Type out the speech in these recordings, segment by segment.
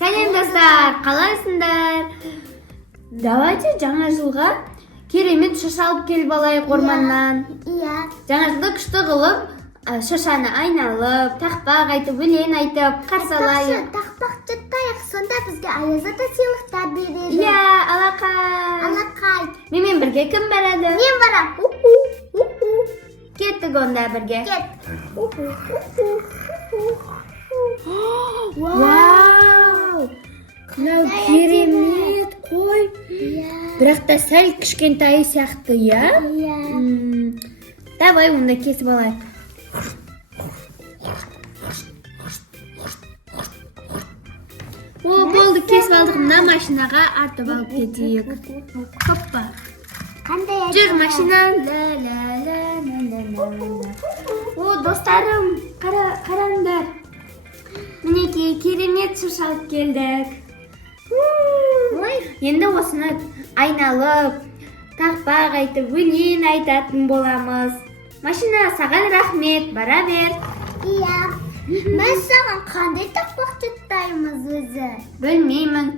Сәлем достар, қалайсыңдар? Давайте жаңа жылға керемет шаша алып келіп алайық орманнан. Иә. Жаңа жылды күшті қылып, шашаны айналып, тақпақ айтып, өлең айтып, қарсы алайық. Тақпақ жаттайық, сонда бізге Аяз ата сыйлықтар береді. Иә, алақай. Алақай. Менімен бірге кім барады? Мен барам. Кеттік онда бірге. Кет. Вау! Мынау керемет қой. Бірақ та сәл кішкентай сияқты, иә? Иә. Давай онда кесіп алайық. О, болды, кесіп алдық. Мына машинаға артып алып кетейік. Хоппа. Қандай Жүр машина. О, достарым, қараңдар. Мінекей, керемет шаша алып келдік. Енді осыны айналып, тақпақ айтып, өлең айтатын боламыз. Машина, саған рахмет, бара бер. Иә. Мен саған қандай тақпақ жаттаймыз өзі? Білмеймін.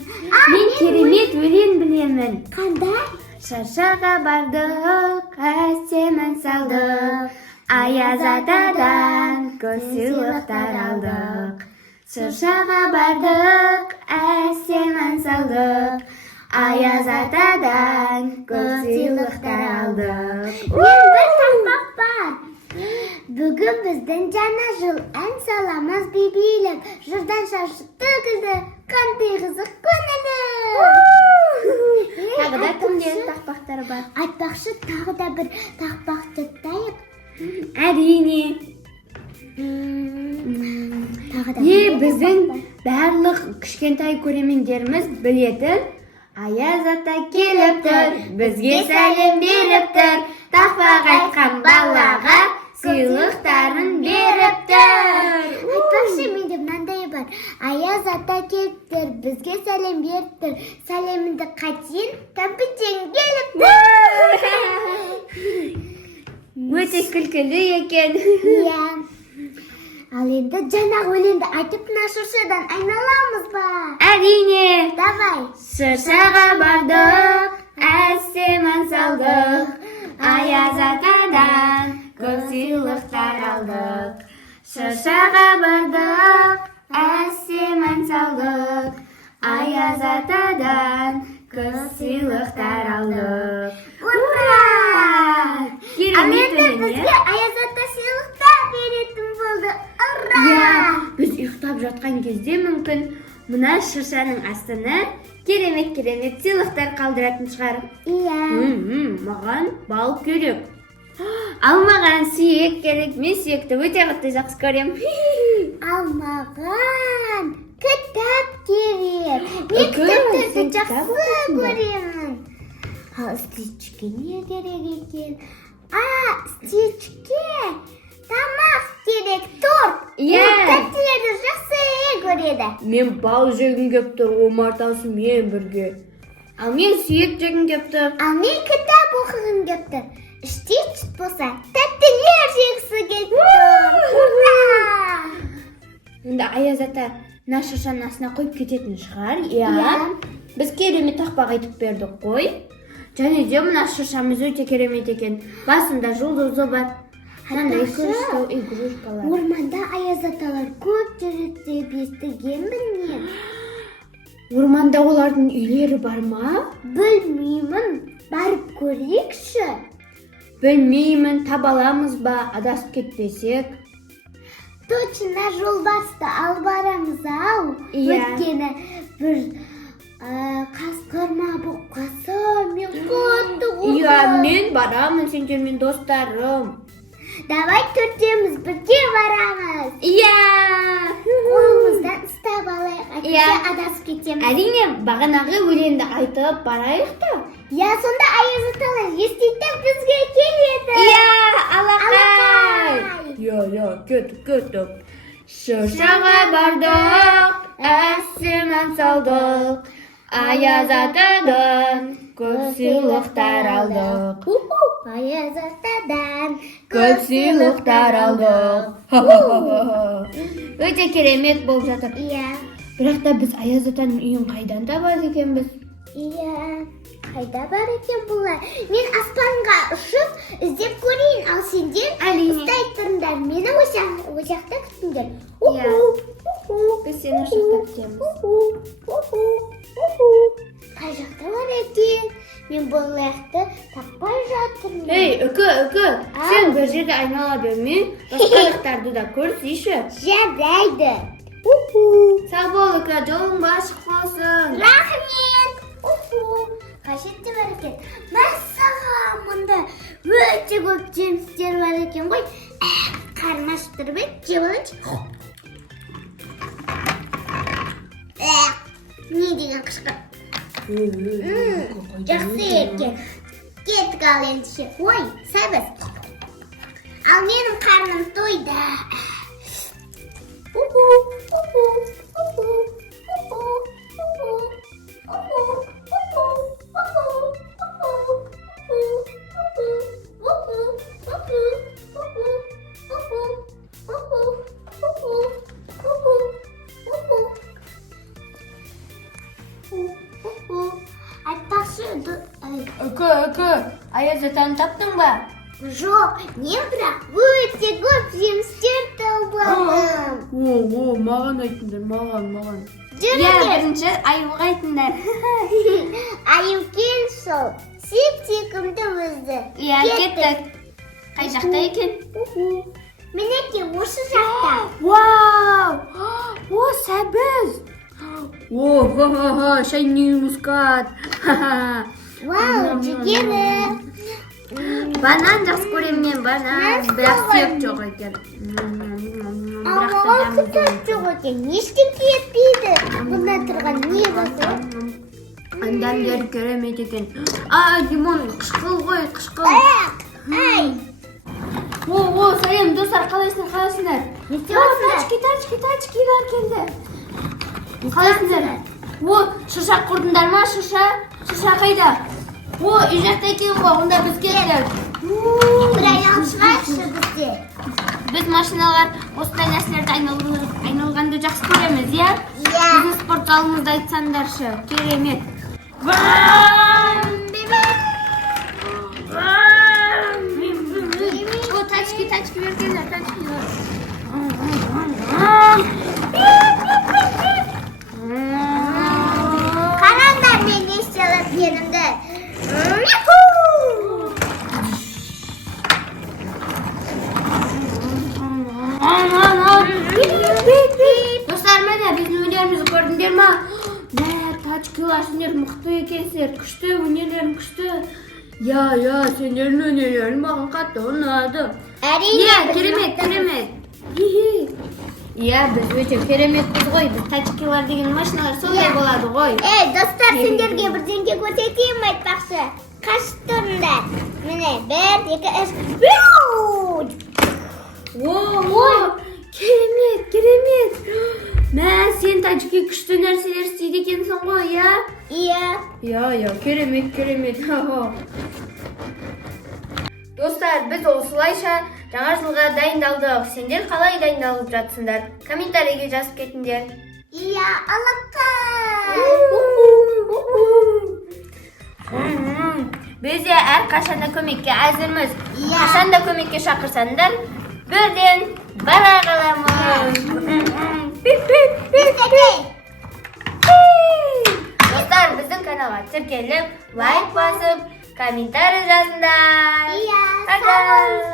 Мен керемет өлең білемін. Қандай? Шашаға бардық, әсем ән салдық. Аяз атадан көп сыйлықтар алдық. Шашаға бардық, әсем ән салдық. Аяз атадан көп сыйлықтар алдық. Мен бір тақпақ бар. Бүгін біздің жаңа жыл ән саламыз бейбилеп. Жырдан шашы төгілді, қандай қызық көңілі. Тағы да кімде тақпақтары бар? Айтпақшы тағы да бір тақпақ жаттайық. Әрине. Тағы да Біздің барлық кішкентай көрермендеріміз білетін Аяз ата келіп тұр, бізге сәлем беріп тұр, тақпақ айтқан балаға сыйлықтарын беріп тұр. Айтпақшы менде мынандай бар. Аяз ата келіп тұр, бізге сәлем беріп тұр, сәлеміңді қайтейін, кәмпиттен келіп тұр. Өте күлкілі екен. Иә. Ал енді жаңа өлеңді айтып мына шыршадан айналамыз ба? Әрине. Давай. Шыршаға бардық, әсем ән салдық. Аяз атадан көп сыйлықтар алдық. Шыршаға бардық, әсем ән салдық. Аяз атадан көп сыйлықтар алдық. Ура! Ал Керемет енді өлең, бізге Аяз ата сыйлықтар беретін болды. Ура! иә? Біз ұйықтап жатқан кезде мүмкін мына шыршаның астына керемет сыйлықтар қалдыратын шығар. Иә. Маған бал керек. Ал маған сүйек керек. Мен сүйекті өте қатты жақсы көремін. Ал маған кітап керек. Мен Сен кітапты кітап жақсы оқисың ба? көремін. Ал стичке не керек екен? Стичке тамақ керек, торт. Иә. Тәттілерді жақсы көреді. Мен бал жегім кеп тұр, омартасымен бірге. Ал мен сүйек жегім кеп тұр. Ал мен кітап оқығым кеп тұр. Стич болса тәттілер жегісі келіп тұр. Ура! Енді Аяз ата мына шыршаның астына қойып кететін шығар, иә? Иә. Біз керемет тақпақ айтып бердік қой. Және де мына шыршамыз өте керемет екен. Басында жұлдызы бар. Қандай күшті игрушкалар. Орманда Аяз аталар көп жүреді деп естігенмін мен. Орманда олардың үйлері бар ма? Білмеймін, барып көрейікші. Білмеймін, таба аламыз ба, адасып кетпесек. Точно жолбарысты алып барамыз ау. Иә. Өйткені бір қасқыр ма болып қалса, мен қатты Иә, қорқамын. мен барамын, сендермен достарым. Давай төртеуміз бірге барамыз. Иә. Қолымыздан ұстап алайық, Иә. әйтпесе адасып кетеміз. Әрине, бағанағы өлеңді айтып барайық та. Иә, сонда Аяз аталар еститіп бізге келеді. Иә, алақай. Алақай. Иә, кетіп. Шыршаға бардық, әсем ән салдық. Аяз атадан көп сыйлықтар алдық. Аяз атадан Көп сыйлықтар алдық. Өте керемет болып жатыр. Иә. Бірақ та біз Аяз атаның үйін қайдан табады екенбіз? Иә, қайда бар екен бұлар? Мен аспанға ұшып, іздеп көрейін, ал сендер ұстай тұрыңдар. Мені ошақта күтіңдер. Иә. Біз сені ошақта күтеміз. Қай жақта бар екен? Мен бұл лақты таппай жатырмын. Ей, үкі, сен бір жерде айнала берме, басқа жақтарды да көрсейші. Жарайды. Сау бол, үкі, жолың ашық болсын. Рахмет. Қажетті бар екен. Мәссаған, мұнда өте көп жемістер бар екен ғой. Қарым ашып тұрып еді, жеп алайыншы. Не деген қышқыр. Жақсы екен. Кеттік ал ендеше. Ой, сәбіз. Ал менің қарным тойды. Айтпақшы, Үкі, Аяз атаны таптың ба? жоқ, мен бірақ өте көп жемістер тауып алдым. Маған айтыңдар, маған. Жүріңдер. Бірінші аюға айтыңдар. Аю кел сол. Сүйікті өзі. Иә, кеттік. Қай жақта екен? Мінеки осы жақта. Вау! О, сәбіз! Шайни мускат! Вау, жүгері. Банан жақсы көремін мен, банан. Бірақ сүйек жоқ екен. Маған күтіп жоқ екен. Ештеңе етпейді. Бұнда тұрған не басы? Дәмдері керемет екен. Димон, қышқыл ғой, қышқыл. Ай! Сәлем, достар, қалайсыңдар? Не істеп Тачкилар келді. Қалайсыңдар? Шыша құрдыңдар ма, шыша? Шыша қайда? Үй жақта екен ғой, онда біз кеттік. бір айналып шығайықшы бізде. Біз машиналар осындай нәрселерді айналғанды жақсы көреміз, иә? Біздің спорт залымызды айтсаңдаршы, керемет. Тачкилар келді, тачкилар. Қараңдар мен не істеліп жерімді. Достар, міне біздің өнерімізді көрдіңдер ма? Тачкилар, сендер мықты екенсіздер, күшті, өнерлерің күшті. Я, сендердің өнерлерің маған қатты ұнады. Әрине, Керемет. Иә, біз өте кереметпіз ғой. Біз тачкилар деген машиналар солай болады ғой. достар, сендерге бірдеңе көрсетейін айтпақшы. Қашып тұрыңдар. Міне, 1, 2, 3. Керемет. Сен тачки күшті нәрселер істейді екенсің ғой, иә? Иә. Керемет. Достар, біз осылайша жаңа жылға дайындалдық. Сендер қалай дайындалып жатсыңдар? Комментарийге жазып кетіңдер. Иә, алапай. Біз де әр қашанда көмекке әзірміз. Иә. Қашанда көмекке шақырсаңдар, бірден бара қаламыз. Достар, біздің каналға тіркеліп, лайк басып, комментарий жазыңдар. Иә, Пока.